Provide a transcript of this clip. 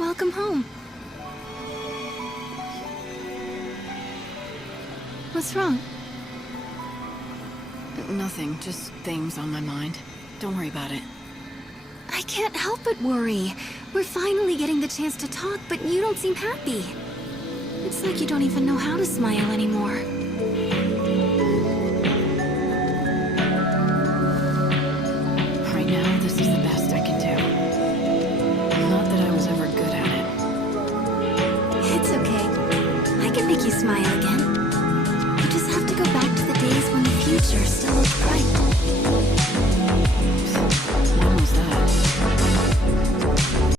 Welcome home. What's wrong? Nothing, just things on my mind. Don't worry about it. I can't help but worry. We're finally getting the chance to talk, but you don't seem happy. It's like you don't even know how to smile anymore. Right now, this is the best I can do. Not that I was ever good at it. It's okay. I can make you smile again. You just have to go back to the days when the future still looked bright.